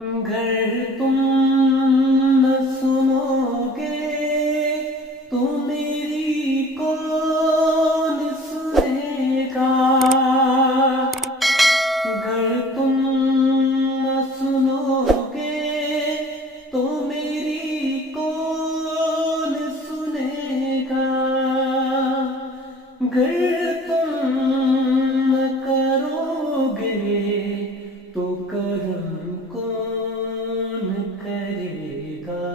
گر تم نہ سنو گے تو میری کون سنے گا؟ گر تم نہ سنو گے تو میری کون سنے گا؟ گر تم نہ کرو گے تو کرم کون کرے گا؟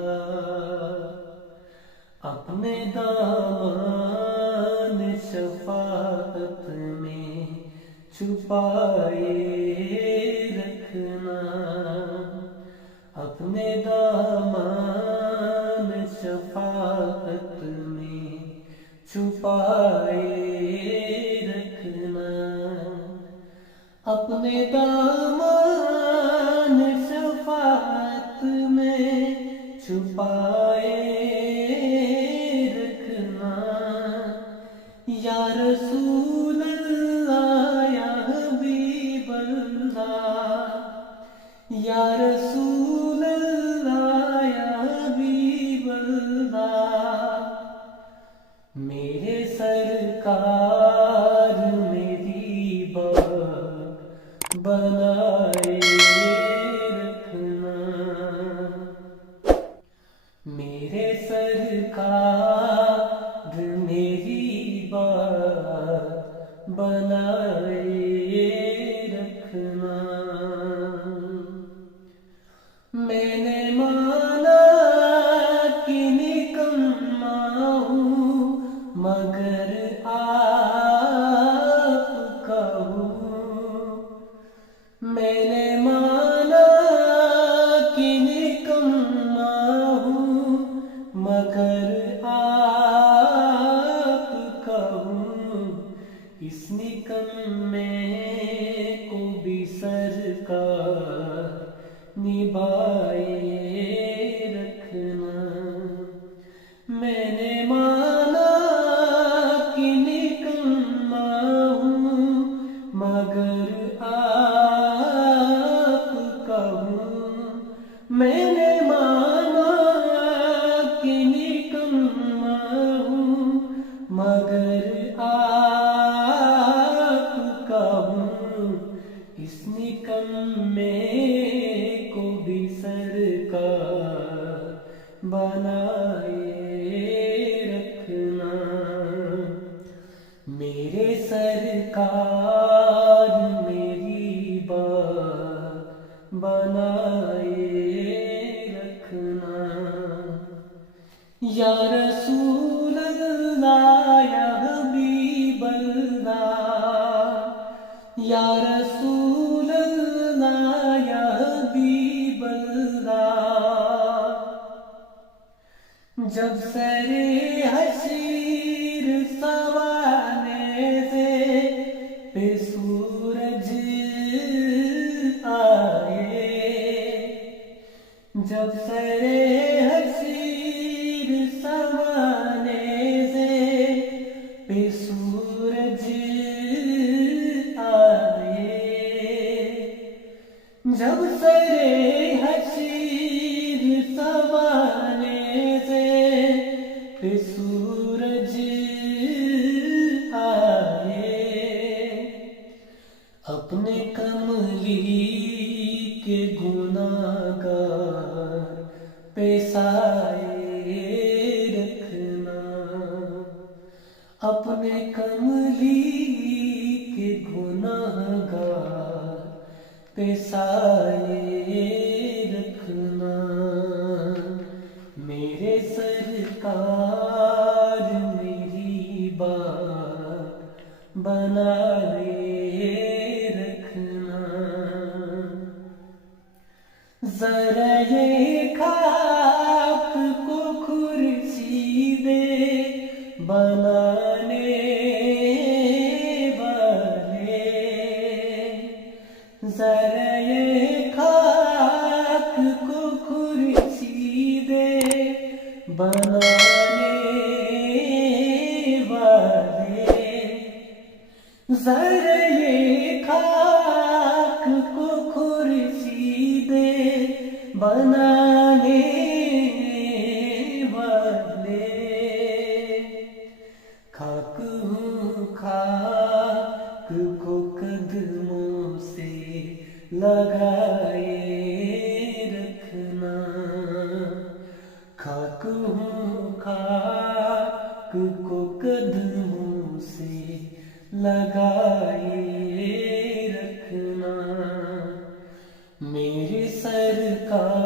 اپنے دامان شفاعت میں چھپائے رکھنا، اپنے دامان شفاعت میں چھپائے رکھنا، اپنے دامان شفاعت میں چھپائے رکھنا۔ یا رسول اللہ، یا حبیب اللہ، یا رسول اللہ، یا حبیب اللہ، میرے سرکار میری بات بنائے رکھنا، میرے سرکار میری بات بنائے رکھنا۔ میں نے مانا کہ نکما ہوں مگر آپ کا ہوں، میں نے مانا کہ نکما ہوں مگر آپ کا ہوں، اس نکمے کو بھی سرکار نبھائے رکھنا۔ میں نے مانا کہ نکما ہوں مگر آپ کا ہوں، میں نے مانا کہ نکما ہوں مگر آپ کا ہوں، اس نکمے کو بھی سرکار بنائے رکھنا۔ میرے سرکار میری بات بنائے رکھنا۔ یا رسول اللہ، یا حبیب اللہ، یا رسول اللہ، یا حبیب اللہ، جب سر حشیر سوانے سے پہ سورج آئے، جب سر حشیر سوانے سے پہ سورج آئے، جب سر حشیر سوانے سے پہ سورج آئے، اپنے کملی کے گناہگار پہ سائے رکھنا، اپنے کملی کے گناہگار پہ سائے رکھنا۔ میرے سرکار میری بات بنائے رکھنا، ذرا یہ خاک کو خورشید بنانے والے، ذرا یہ خاک کو خورشید بنانے والے، ذرا یہ خاک کو خورشید خاک ہوں خاک کو قدموں سے لگائے رکھنا، میرے سرکار